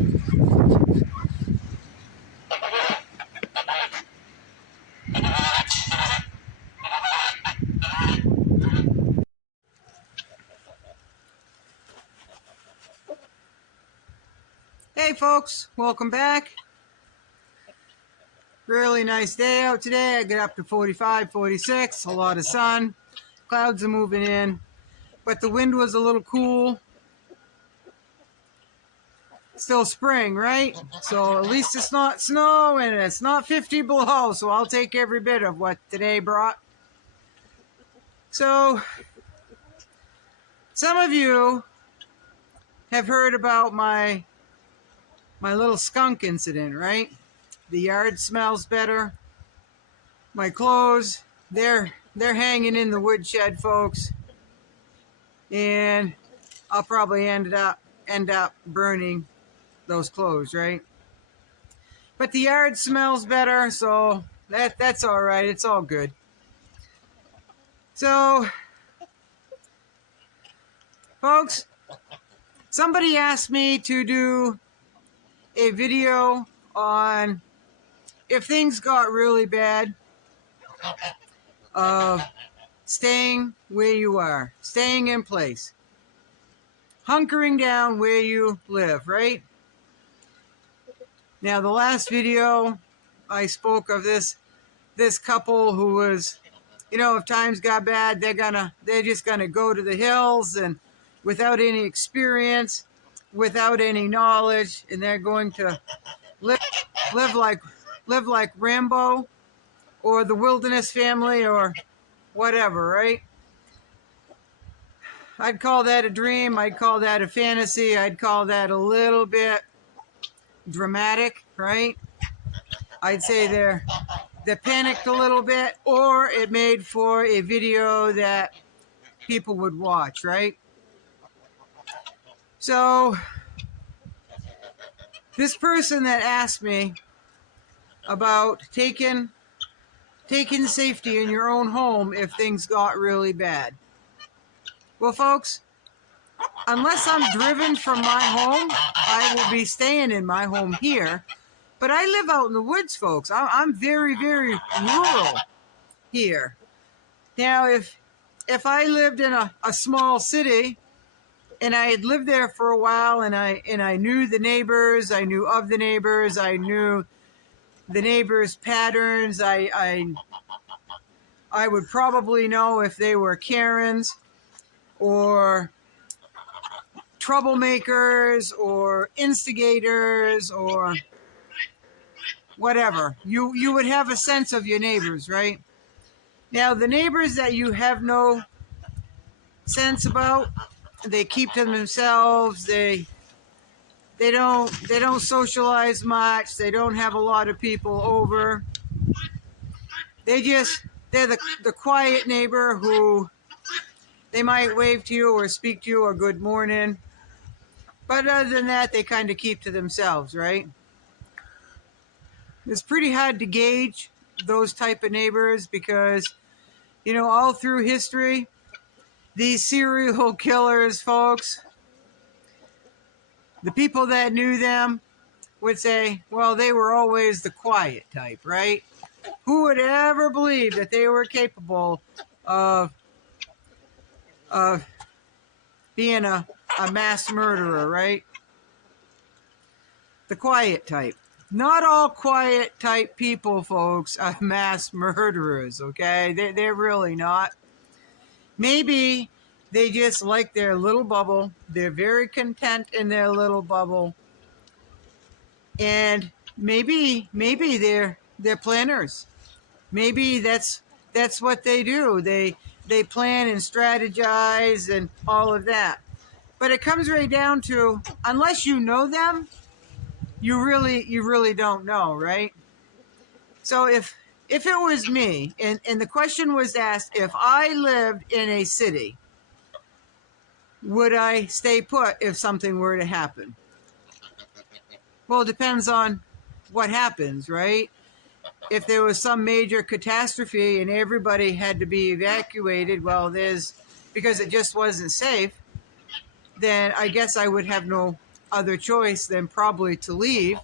Hey folks, welcome back. Really nice day out today. I get up to 45, 46, a lot of sun. Clouds are moving in, but the wind was a little cool. Still spring, right? So at least it's not snow and it's not 50 below, so I'll take every bit of what today brought. So some of you have heard about my little skunk incident, right? The yard smells better. My clothes, they're hanging in the woodshed, folks. And I'll probably end up burning those clothes, right? But the yard smells better, so that's all right. It's all good. So, folks, somebody asked me to do a video on if things got really bad, staying where you are, staying in place, hunkering down where you live, right? Now, the last video I spoke of this couple who was, if times got bad, they're just gonna go to the hills and without any experience, without any knowledge, and they're going to live like Rambo or the Wilderness Family or whatever, right? I'd call that a dream. I'd call that a fantasy. I'd call that a little bit dramatic, right? I'd say they're panicked a little bit, or it made for a video that people would watch, right? So this person that asked me about taking safety in your own home if things got really bad. Well, folks, unless I'm driven from my home, I will be staying in my home here. But I live out in the woods, folks. I'm very, very rural here. Now, if I lived in a small city and I had lived there for a while and I knew the neighbors, I knew of the neighbors, I knew the neighbors' patterns, I would probably know if they were Karens or troublemakers or instigators or whatever. You would have a sense of your neighbors, right? Now, the neighbors that you have no sense about, they keep to themselves. They don't socialize much. They don't have a lot of people over. They're the quiet neighbor who they might wave to you or speak to you or good morning. But other than that, they kind of keep to themselves, right? It's pretty hard to gauge those type of neighbors because, all through history, these serial killers, folks, the people that knew them would say, well, they were always the quiet type, right? Who would ever believe that they were capable of being a mass murderer, right? The quiet type. Not all quiet type people, folks, are mass murderers, okay? They're really not. Maybe they just like their little bubble. They're very content in their little bubble. And maybe they're planners. Maybe that's what they do. They plan and strategize and all of that. But it comes right down to, unless you know them, you really don't know, right? So if it was me, and the question was asked, if I lived in a city, would I stay put if something were to happen? Well, it depends on what happens, right? If there was some major catastrophe and everybody had to be evacuated, because it just wasn't safe, then I guess I would have no other choice than probably to leave.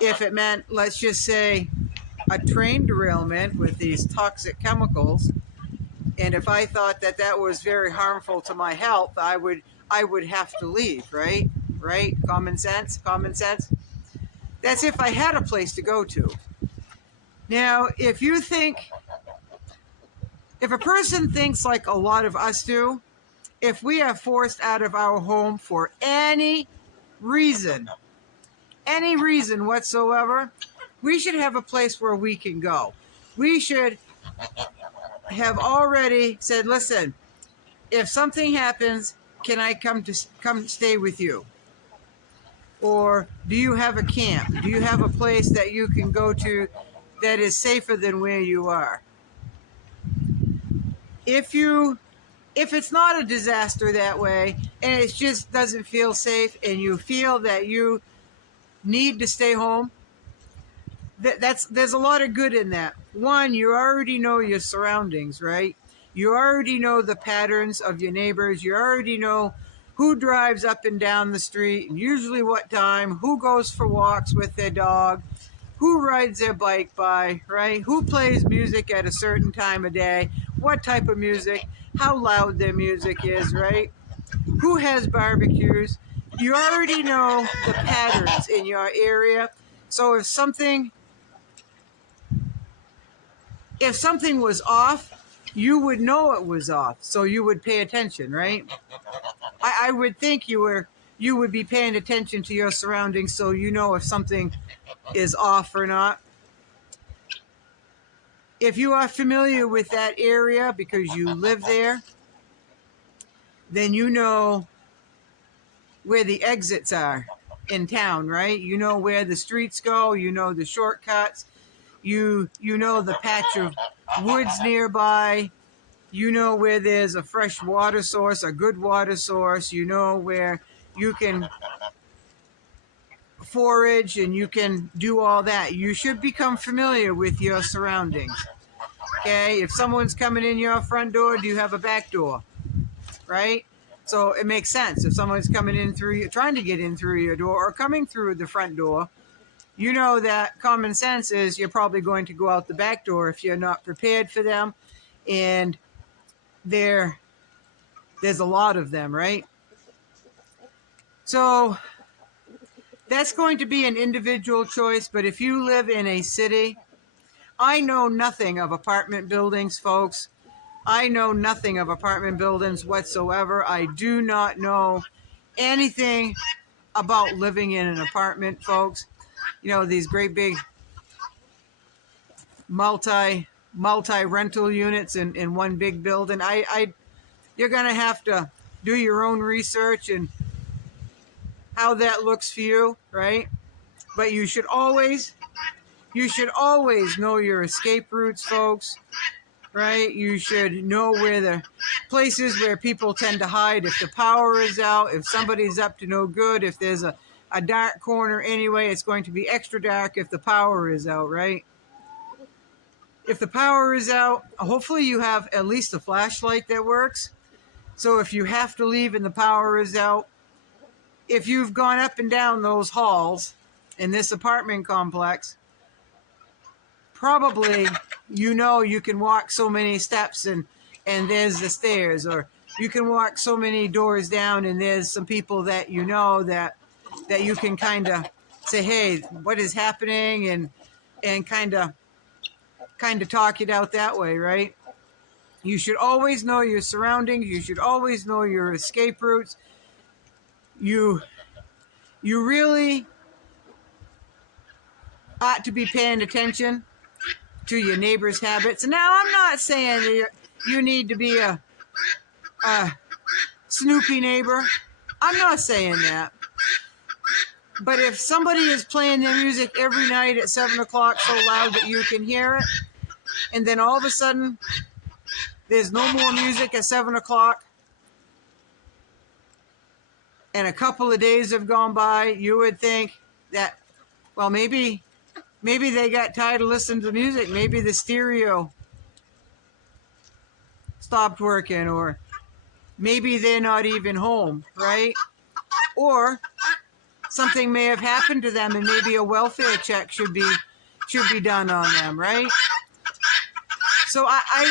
If it meant, let's just say, a train derailment with these toxic chemicals, and if I thought that that was very harmful to my health, I would have to leave, right? Right? Common sense, common sense. That's if I had a place to go to. Now, if a person thinks like a lot of us do, if we are forced out of our home for any reason whatsoever, we should have a place where we can go. We should have already said, listen, if something happens, can I come stay with you? Or do you have a camp? Do you have a place that you can go to that is safer than where you are? If it's not a disaster that way and it just doesn't feel safe and you feel that you need to stay home, there's a lot of good in that. One, you already know your surroundings, right? You already know the patterns of your neighbors. You already know who drives up and down the street and usually what time, who goes for walks with their dog, who rides their bike by, right? Who plays music at a certain time of day, what type of music, how loud their music is, right? Who has barbecues. You already know the patterns in your area. So if something was off, you would know it was off. So you would pay attention, right? I would think you would be paying attention to your surroundings so you know if something is off or not. If you are familiar with that area because you live there, then you know where the exits are in town, right? You know where the streets go, you know the shortcuts, you know the patch of woods nearby, you know where there's a fresh water source, a good water source, you know where you can forage and you can do all that. You should become familiar with your surroundings. Okay, if someone's coming in your front door, do you have a back door? Right? So it makes sense. If someone's coming in trying to get in through your door or coming through the front door, you know that common sense is you're probably going to go out the back door if you're not prepared for them. And there's a lot of them, right? So that's going to be an individual choice. But if you live in a city, I know nothing of apartment buildings, folks. I know nothing of apartment buildings whatsoever. I do not know anything about living in an apartment, folks. You know, these great big multi rental units in one big building. You're going to have to do your own research and how that looks for you, right? But you should always know your escape routes, folks. Right? You should know where the places where people tend to hide if the power is out, if somebody's up to no good, if there's a dark corner anyway, it's going to be extra dark if the power is out, right? If the power is out, hopefully you have at least a flashlight that works. So if you have to leave and the power is out, if you've gone up and down those halls in this apartment complex, probably you can walk so many steps and there's the stairs, or you can walk so many doors down and there's some people that you know that you can kind of say, hey, what is happening, and kind of talk it out that way, right? You should always know your surroundings. You should always know your escape routes. You really ought to be paying attention to your neighbor's habits. And now I'm not saying that you need to be a snoopy neighbor. I'm not saying that. But if somebody is playing their music every night at 7 o'clock so loud that you can hear it, and then all of a sudden there's no more music at 7 o'clock, and a couple of days have gone by, you would think that, well, maybe they got tired of listening to the music. Maybe the stereo stopped working, or maybe they're not even home, right? or something may have happened to them and maybe a welfare check should be done on them, right? So I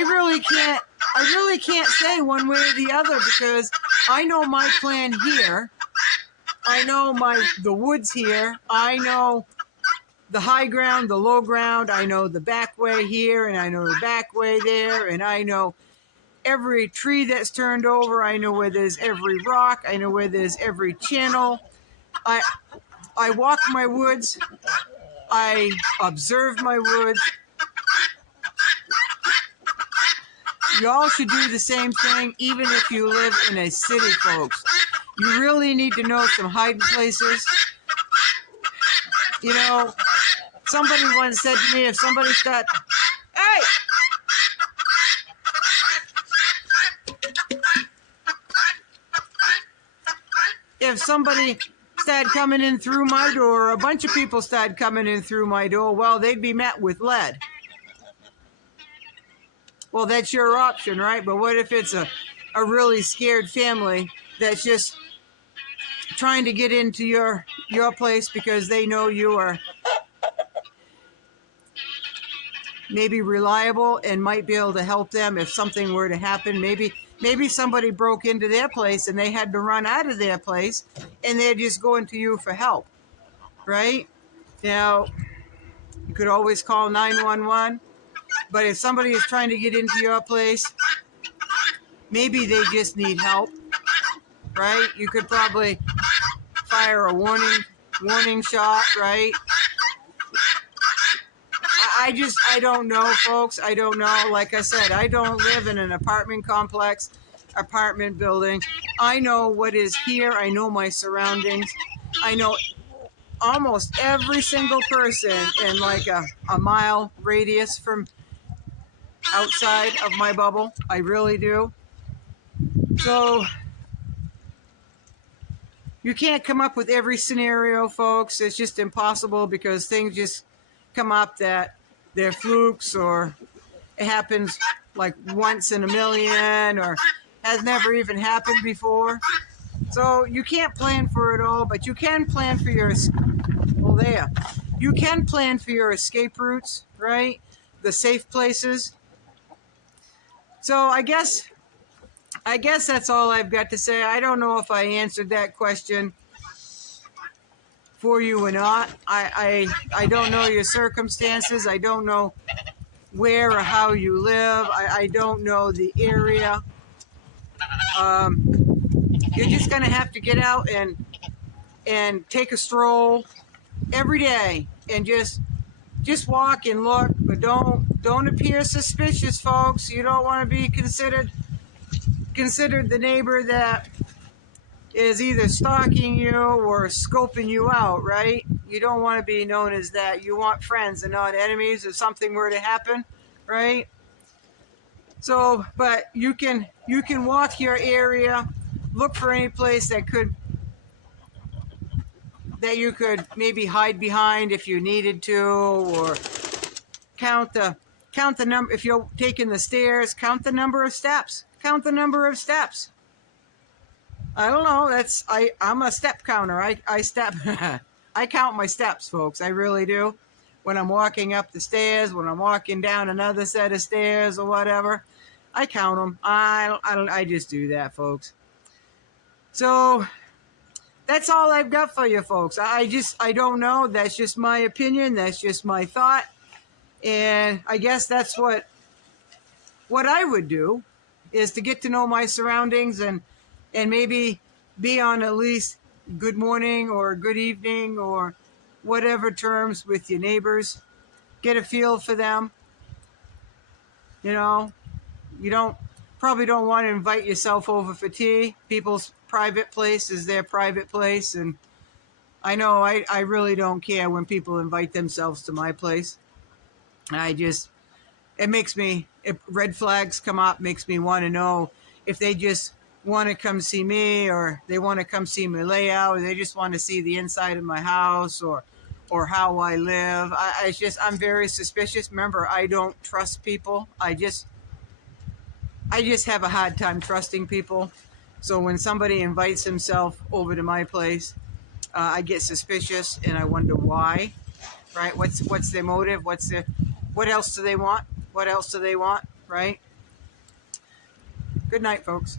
really can't say one way or the other, because I know my plan here. I know the woods here. I know the high ground, the low ground. I know the back way here, and I know the back way there, and I know every tree that's turned over. I know where there's every rock. I know where there's every channel. I walk my woods. I observe my woods. Y'all should do the same thing, even if you live in a city, folks. You really need to know some hiding places. You know, somebody once said to me, if somebody's got, hey! If somebody started coming in through my door, or a bunch of people started coming in through my door, well, they'd be met with lead. Well, that's your option, right? But what if it's a really scared family that's just trying to get into your place because they know you are maybe reliable and might be able to help them if something were to happen. Maybe somebody broke into their place and they had to run out of their place, and they're just going to you for help, right? Now, you could always call 911, but if somebody is trying to get into your place, maybe they just need help, right? You could probably fire a warning shot, right? I don't know, folks. I don't know. Like I said, I don't live in an apartment complex, apartment building. I know what is here. I know my surroundings. I know almost every single person in like a mile radius from outside of my bubble. I really do. So you can't come up with every scenario, folks. It's just impossible, because things just come up that they're flukes, or it happens like once in a million, or has never even happened before. So you can't plan for it all, but you can plan for your, you can plan for your escape routes, right? The safe places. So I guess that's all I've got to say. I don't know if I answered that question for you or not. I don't know your circumstances. I don't know where or how you live. I don't know the area. You're just going to have to get out and take a stroll every day and just walk and look, but don't appear suspicious, folks. You don't want to be considered the neighbor that is either stalking you or scoping you out, right? You don't want to be known as that. You want friends and not enemies if something were to happen, right? So, but you can walk your area, look for any place that you could maybe hide behind if you needed to, or count the number. If you're taking the stairs, count the number of steps. Count the number of steps. I don't know. I'm a step counter. I step. I count my steps, folks. I really do. When I'm walking up the stairs, when I'm walking down another set of stairs or whatever, I count them. I just do that, folks. So that's all I've got for you, folks. I don't know. That's just my opinion. That's just my thought. And I guess that's what I would do, is to get to know my surroundings and maybe be on at least good morning or good evening or whatever terms with your neighbors. Get a feel for them. You know, you probably don't want to invite yourself over for tea. People's private place is their private place, and I know I really don't care when people invite themselves to my place. It makes me, if red flags come up, makes me want to know if they just want to come see me, or they want to come see my layout, or they just want to see the inside of my house, or how I live. I'm very suspicious. Remember, I don't trust people. I just have a hard time trusting people. So when somebody invites himself over to my place, I get suspicious and I wonder why. Right? What's their motive? What else do they want? What else do they want? Right? Good night, folks.